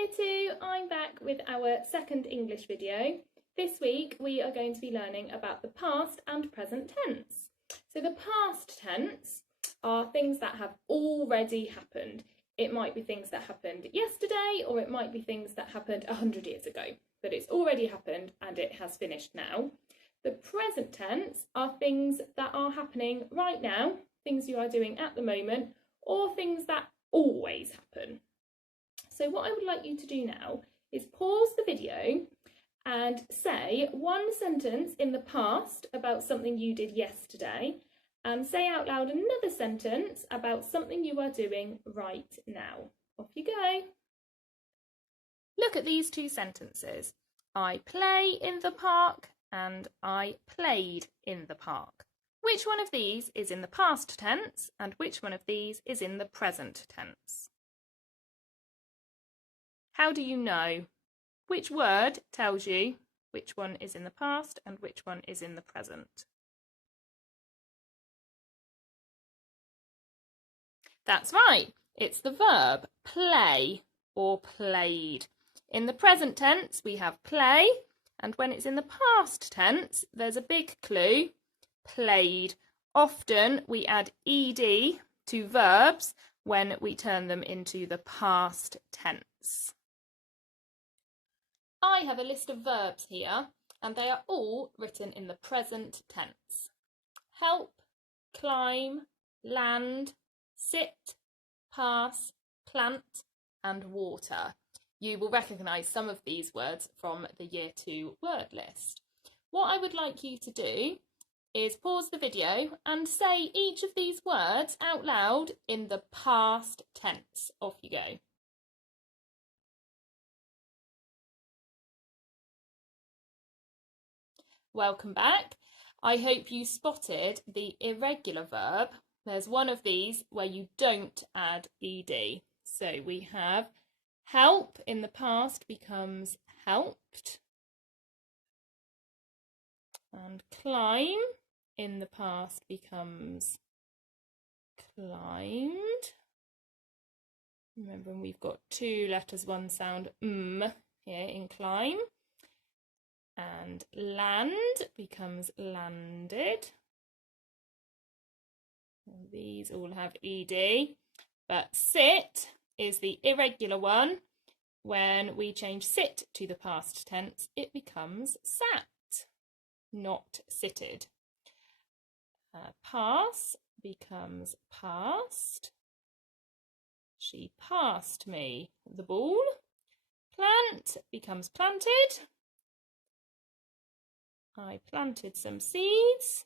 Year 2, I'm back with our second English video. This week we are going to be learning about the past and present tense. So the past tense are things that have already happened. It might be things that happened yesterday, or it might be things that happened 100 years ago, but it's already happened and it has finished now. The present tense are things that are happening right now, things you are doing at the moment, or things that always happen. So what I would like you to do now is pause the video and say one sentence in the past about something you did yesterday, and say out loud another sentence about something you are doing right now. Off you go. Look at these two sentences. I play in the park and I played in the park. Which one of these is in the past tense and which one of these is in the present tense? How do you know? Which word tells you which one is in the past and which one is in the present? That's right, it's the verb play or played. In the present tense we have play, and when it's in the past tense there's a big clue, played. Often we add ed to verbs when we turn them into the past tense. I have a list of verbs here and they are all written in the present tense. Help, climb, land, sit, pass, plant and water. You will recognise some of these words from the Year 2 word list. What I would like you to do is pause the video and say each of these words out loud in the past tense. Off you go. Welcome back. I hope you spotted the irregular verb. There's one of these where you don't add ed. So we have help in the past becomes helped. And climb in the past becomes climbed. Remember, we've got two letters, one sound here in climb. And land becomes landed. And these all have ed, but sit is the irregular one. When we change sit to the past tense, it becomes sat, not sitted. Pass becomes passed. She passed me the ball. Plant becomes planted. I planted some seeds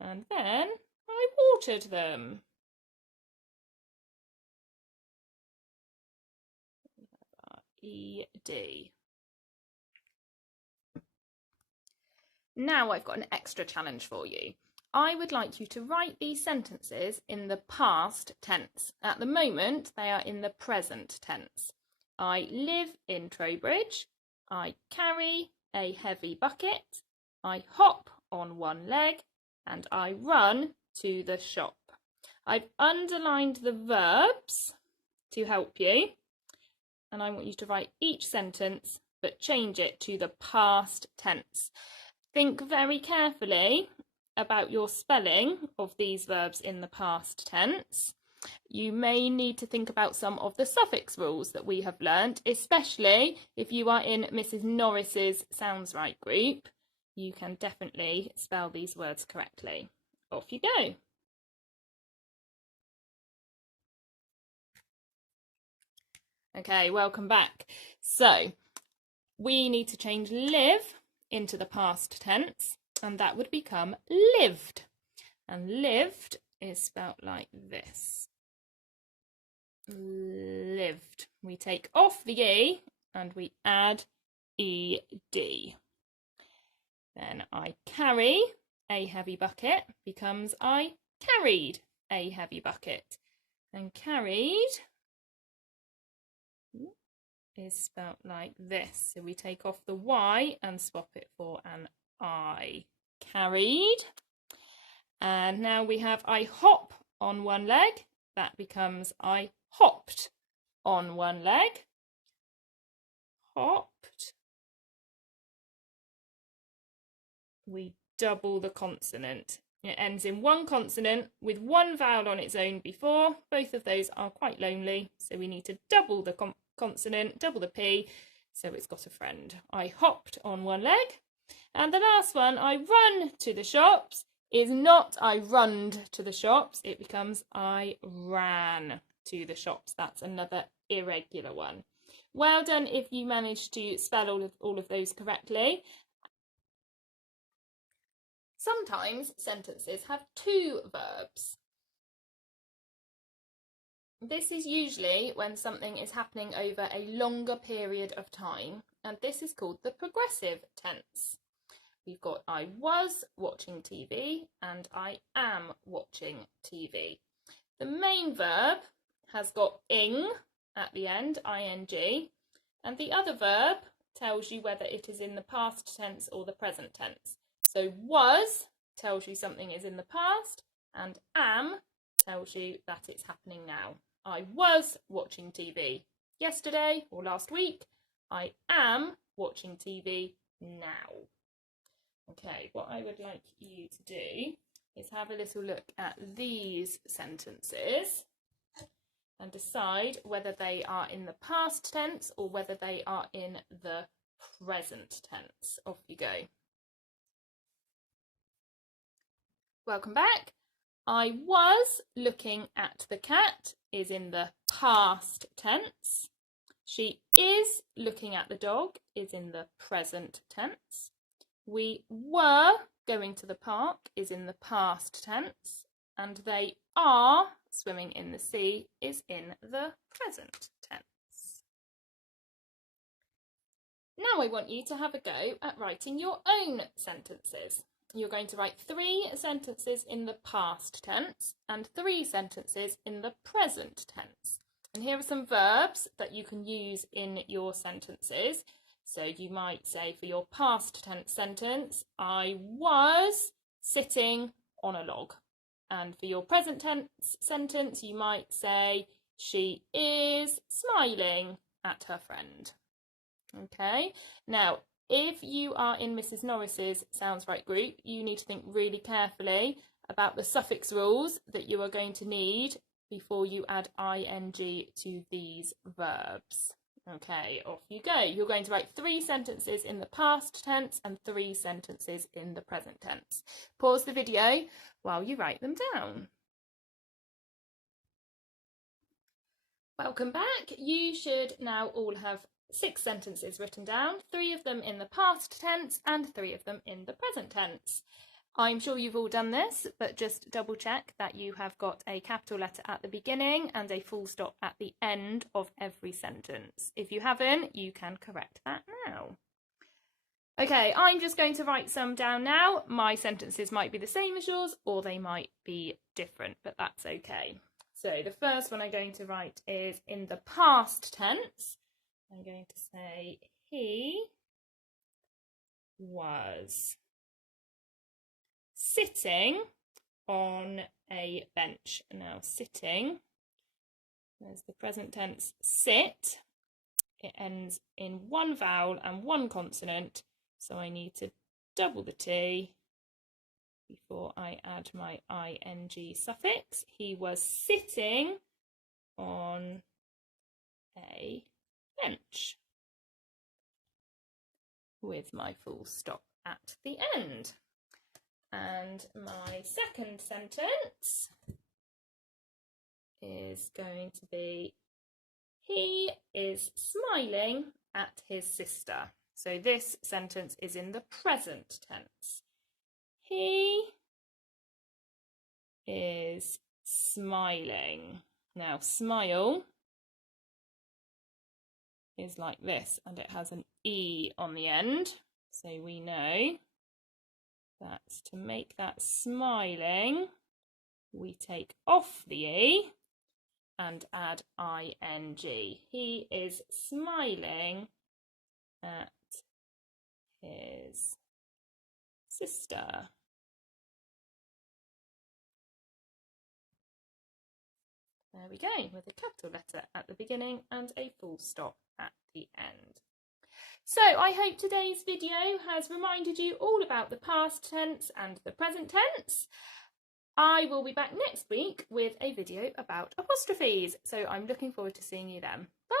and then I watered them. ED. Now I've got an extra challenge for you. I would like you to write these sentences in the past tense. At the moment, they are in the present tense. I live in Trowbridge. I carry a heavy bucket. I hop on one leg and I run to the shop. I've underlined the verbs to help you, and I want you to write each sentence but change it to the past tense. Think very carefully about your spelling of these verbs in the past tense. You may need to think about some of the suffix rules that we have learnt, especially if you are in Mrs. Norris's Sounds Right group. You can definitely spell these words correctly. Off you go. Okay, welcome back. So we need to change live into the past tense, and that would become lived. And lived is spelt like this. Lived. We take off the E and we add ED. Then I carry a heavy bucket becomes I carried a heavy bucket. And carried is spelt like this. So we take off the Y and swap it for an I. Carried. And now we have I hop on one leg. That becomes I hopped on one leg. hopped, we double the consonant. It ends in one consonant with one vowel on its own before. Both of those are quite lonely, so we need to double the consonant, double the P, so it's got a friend. I hopped on one leg. And the last one, I run to the shops, is not I runned to the shops. It becomes I ran to the shops. That's another irregular one. Well done if you managed to spell all of those correctly. Sometimes sentences have two verbs. This is usually when something is happening over a longer period of time, and this is called the progressive tense. We've got I was watching TV and I am watching TV. The main verb has got ing at the end, ing, and the other verb tells you whether it is in the past tense or the present tense. So was tells you something is in the past, and am tells you that it's happening now. I was watching TV yesterday or last week. I am watching TV now. Okay, what I would like you to do is have a little look at these sentences and decide whether they are in the past tense or whether they are in the present tense. Off you go. Welcome back. I was looking at the cat is in the past tense. She is looking at the dog is in the present tense. We were going to the park is in the past tense, and they are swimming in the sea is in the present tense. Now I want you to have a go at writing your own sentences. You're going to write 3 sentences in the past tense and 3 sentences in the present tense. And here are some verbs that you can use in your sentences. So you might say for your past tense sentence, I was sitting on a log. And for your present tense sentence, you might say, she is smiling at her friend. Okay, now if you are in Mrs. Norris's Sounds Right group, you need to think really carefully about the suffix rules that you are going to need before you add ing to these verbs. Okay, off you go. You're going to write 3 sentences in the past tense and 3 sentences in the present tense. Pause the video while you write them down. Welcome back. You should now all have 6 sentences written down, 3 of them in the past tense and 3 of them in the present tense. I'm sure you've all done this, but just double check that you have got a capital letter at the beginning and a full stop at the end of every sentence. If you haven't, you can correct that now. Okay, I'm just going to write some down now. My sentences might be the same as yours or they might be different, but that's okay. So the first one I'm going to write is in the past tense. I'm going to say he was sitting on a bench. Now sitting, there's the present tense sit. It ends in one vowel and one consonant, so I need to double the T before I add my ing suffix. He was sitting on a bench with my full stop at the end. And my second sentence is going to be he is smiling at his sister. So this sentence is in the present tense. He is smiling. Now smile is like this and it has an E on the end. So we know that to make that smiling, we take off the E and add ing. He is smiling at his sister. There we go, with a capital letter at the beginning and a full stop at the end. So I hope today's video has reminded you all about the past tense and the present tense. I will be back next week with a video about apostrophes, so I'm looking forward to seeing you then. Bye!